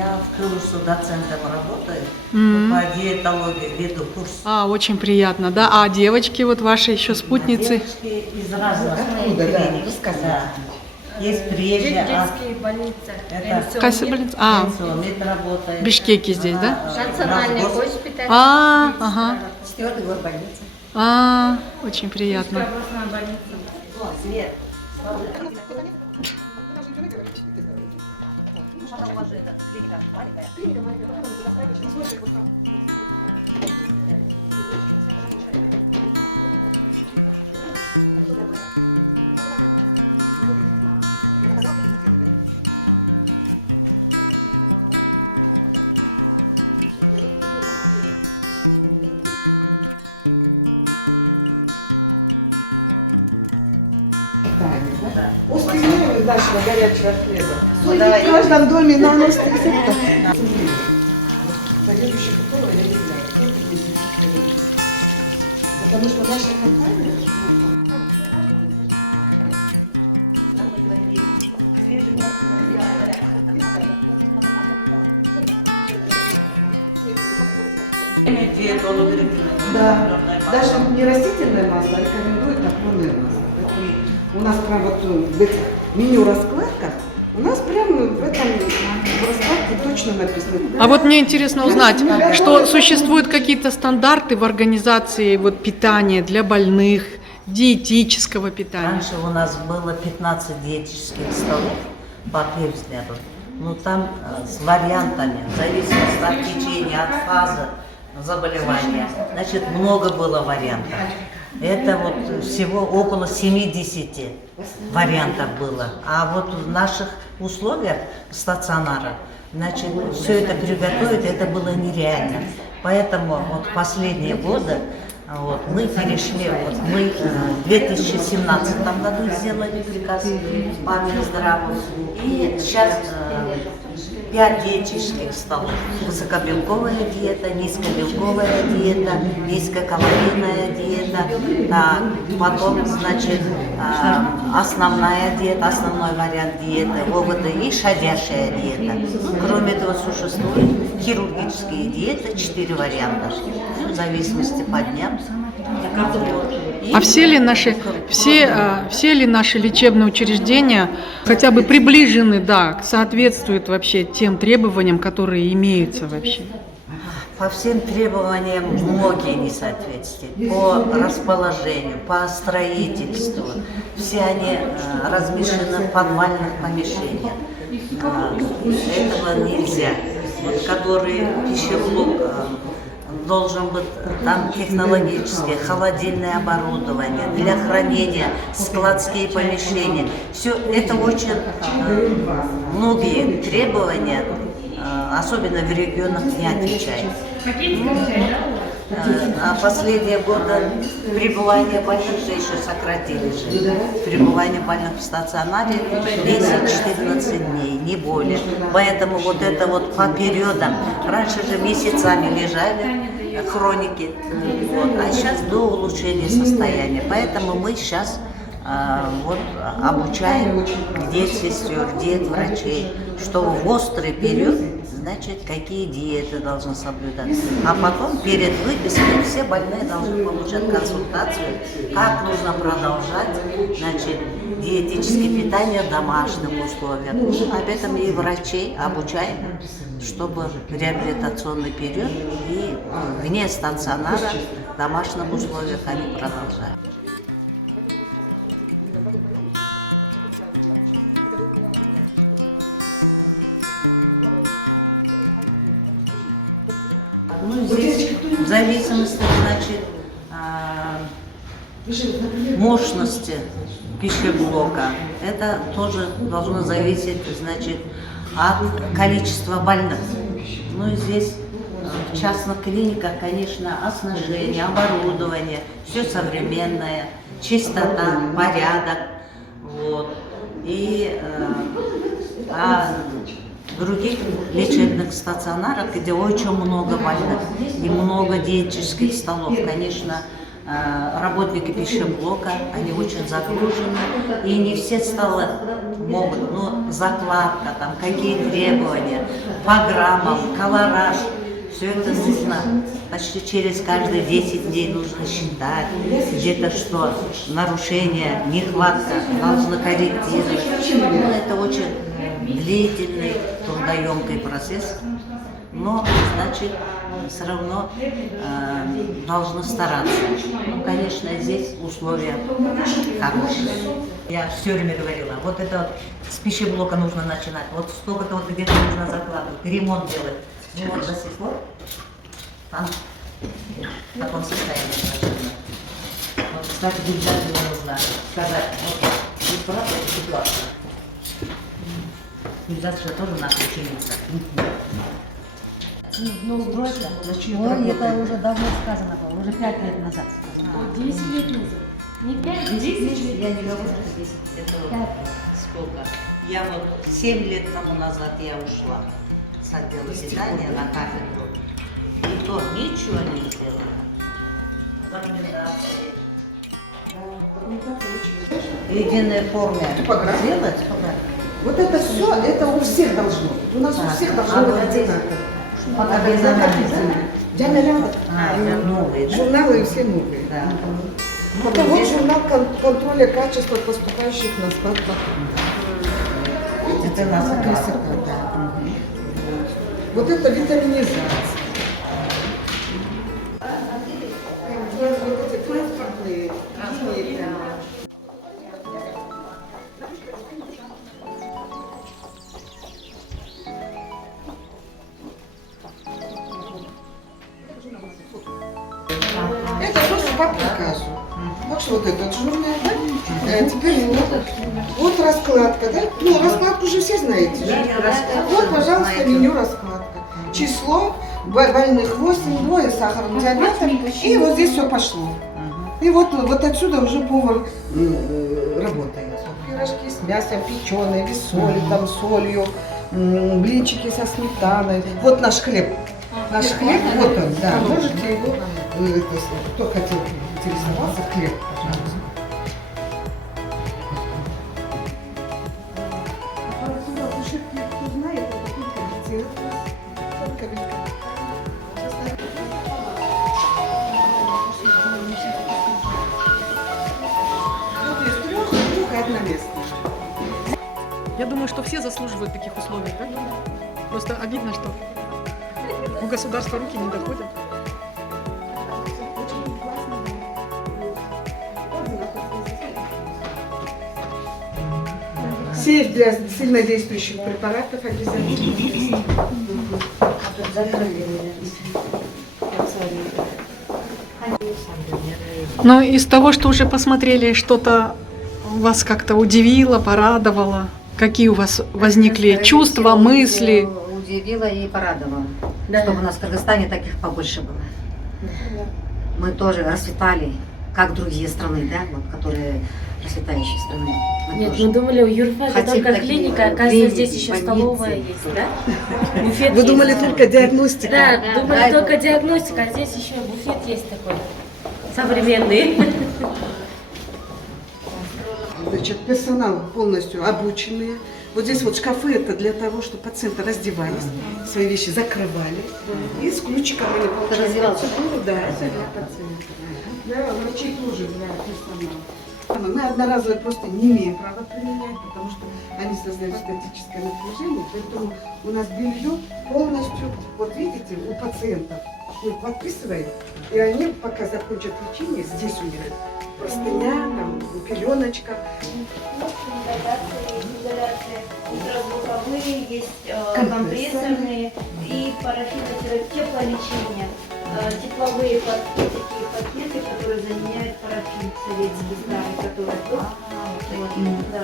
Я в курсе доцентом работаю, по диетологии веду курс. Очень приятно, да? А девочки, вот ваши еще спутницы? Девочки из разных Откуда, да? клиник. Да. Есть прежде, Детские больницы. это Какая больница? пенсионер работает. В Бишкеке здесь, да? Национальный госпиталь. Ага. 4-й год больницы. Очень приятно. Областная больница. Свет. Да. Успеваем нашего горячего хлеба. В каждом доме на нас рецепта. Заведующий которого я не знаю, кто это будет заведующий. Потому что наша компания... Да, даже не растительное масло, а рекомендуют топленое масло. Поэтому у нас прям вот в этих меню раскладках, у нас прямо в этом раскладке точно написано. А вот мне интересно узнать, что существуют какие-то стандарты в организации вот, питания для больных, диетического питания? Раньше у нас было 15 диетических столов по Певзнеру. Ну там с вариантами, в зависимости от течения, от фазы заболевания. Значит, много было вариантов. Это вот всего около 70 вариантов было. А вот в наших условиях стационара, значит, все это приготовить, это было нереально. Поэтому вот последние годы вот, мы перешли, вот, мы в 2017 году сделали приказ по Минздраву, и сейчас 5 диетических столов. Высокобелковая диета, низкобелковая диета, низкокалорийная диета, потом, значит, основная диета, основной вариант диеты, ОГД и шадящая диета. Кроме этого существуют хирургические диеты, 4 варианта, в зависимости по дням. А все ли наши лечебные учреждения хотя бы приближены, да, соответствуют вообще тем требованиям, которые имеются вообще? По всем требованиям многие несоответствия, по расположению, по строительству. Все они размещены в подвальных помещениях. Этого нельзя. Вот, который пищеблок должен быть, там технологическое, холодильное оборудование, для хранения, складские помещения. Все это очень многие требования, особенно в регионах, не отвечают. А последние годы пребывание больных же еще сократили же. Пребывание больных в стационаре 10-14 дней, не более. Поэтому вот это вот по периодам. Раньше же месяцами лежали хроники, вот, а сейчас до улучшения состояния. Поэтому мы сейчас вот, обучаем диет-сестер, диет-врачей, что в острый период, значит, какие диеты должны соблюдать. А потом, перед выпиской, все больные должны получать консультацию, как нужно продолжать, значит, диетическое питание в домашних условиях. Об этом и врачей обучаем, чтобы реабилитационный период и вне стационара в домашних условиях они продолжают. Ну, здесь в зависимости, значит, мощности пищеблока, это тоже должно зависеть, значит, от количества больных. Ну и здесь в частных клиниках, конечно, оснащение, оборудование, все современное, чистота, порядок, вот. И в других лечебных стационарах, где очень много больных и много диетических столов, конечно, работники пищеблока, они очень загружены, и не все столы могут, но закладка, там, какие требования, по граммам, колораж, все это нужно почти через каждые 10 дней нужно считать, где-то что, нарушение, нехватка, должно корректировать. Ну, это очень длительный, трудоемкий процесс, но, значит, все равно должны стараться. Ну, конечно, здесь условия хорошие. Я все время говорила, вот это вот с пищеблока нужно начинать, вот столько-то вот где-то нужно закладывать, ремонт делать. Ну, вот до сих пор там в таком состоянии начинать. Вот, кстати, обязательно нужно сказать, вот, здесь была эта ситуация. Обязательно тоже наша ученица. Ну, стройка, значит, Ой, это уже давно сказано было, уже 5 лет назад сказано. 10 лет назад. Не 5, 10 лет. Я не говорю, что 10. Это вот сколько? Я вот 7 лет тому назад я ушла с отдела питания на кафедру. И то ничего не сделала. Документации. В единой форме Типография. сделать. Вот это все, это у всех должно быть. У нас у всех должно быть одинаково. Диана рядом. Новые, да? Журналы все новые. Да. Это вот журнал контроля качества поступающих на склад продуктов. Это наша Красота, да. Вот это витаминизация. Вот эти транспортные линии прямо. Это просто по приказу. Вот этот журнал, да? Теперь вот раскладка, да? Ну, раскладку же все знаете. Вот, пожалуйста, меню раскладка. Число, больных 8, двое с сахарным диабетом, и вот здесь все пошло. И вот отсюда уже повар работает. Пирожки с мясом, печеные, без соли, там солью, блинчики со сметаной. Вот наш хлеб. Наш хлеб, вот он, да. Можете его, кто хотел интересоваться, хлеб, пожалуйста. Я думаю, что все заслуживают таких условий, да? Просто обидно, что у государства руки не доходят. Сейф для сильнодействующих препаратов обязательно. Но из того, что уже посмотрели, что-то вас как-то удивило, порадовало? Какие у вас возникли чувства, мысли? Удивило и порадовало. Чтобы у нас в Кыргызстане таких побольше было. Мы тоже расцветали, как другие страны, да, вот, которые процветающие страны. Нет, мы думали, у юрфака Хотим только такие клиника, оказывается, клиники, здесь еще больницы. столовая есть, да? Буфет Вы есть. думали только диагностика? Да, думали Да, только диагностика, а здесь еще и буфет есть такой. Современный. Значит, персонал полностью обученный. Вот здесь вот шкафы это для того, чтобы пациенты раздевались, свои вещи закрывали. И с ключиком они получали раздевалка. процедуру. Да, это для пациентов. Для врачей тоже, для персонала. Мы одноразовые просто не имеем права применять, потому что они создают статическое напряжение, поэтому у нас белье полностью, вот видите, у пациентов. Мы подписываем, и они, пока закончат лечение, здесь у них простыня, там, пеленочка. Ультразвуковые, есть компрессорные и парафинотерапия, теплолечение, тепловые такие пакеты, которые заменяют парафин советский старый, который был. Вот, да.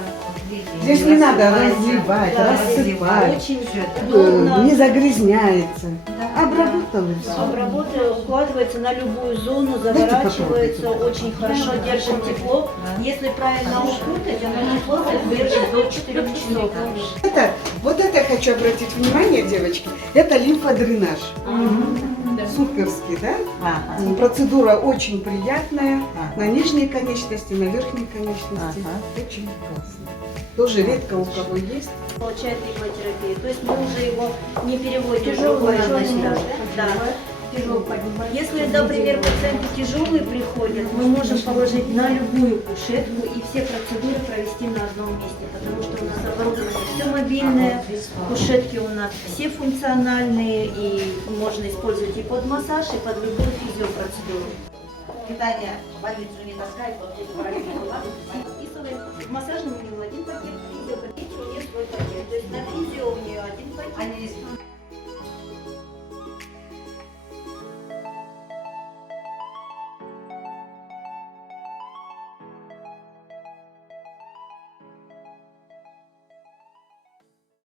Здесь не надо разливать, Да, рассыпать, очень удобно. не загрязняется. Обработал и все. Обработка укладывается на любую зону, заворачивается, очень хорошо держит тепло. Если правильно укутать, оно тепло держит до 4 часов. Вот это я хочу обратить внимание, девочки, это лимфодренаж. Суперский, да? Ага. Процедура очень приятная, Ага. на нижней конечности, на верхней конечности. Ага. Очень классно. Тоже редко у кого есть. Получает иглотерапию. То есть мы уже его не переводим в другое место. Да. Если, например, пациенты тяжелые приходят, мы можем положить на любую кушетку и все процедуры провести на одном месте, потому что у нас оборудование все мобильное, кушетки у нас все функциональные, и можно использовать и под массаж, и под любую физиопроцедуру. Питание в больницу не таскает, вот здесь Записываем в массажном у него один пакет, в физиопакете у нее свой пакет. То есть на физио у нее один пакет. Они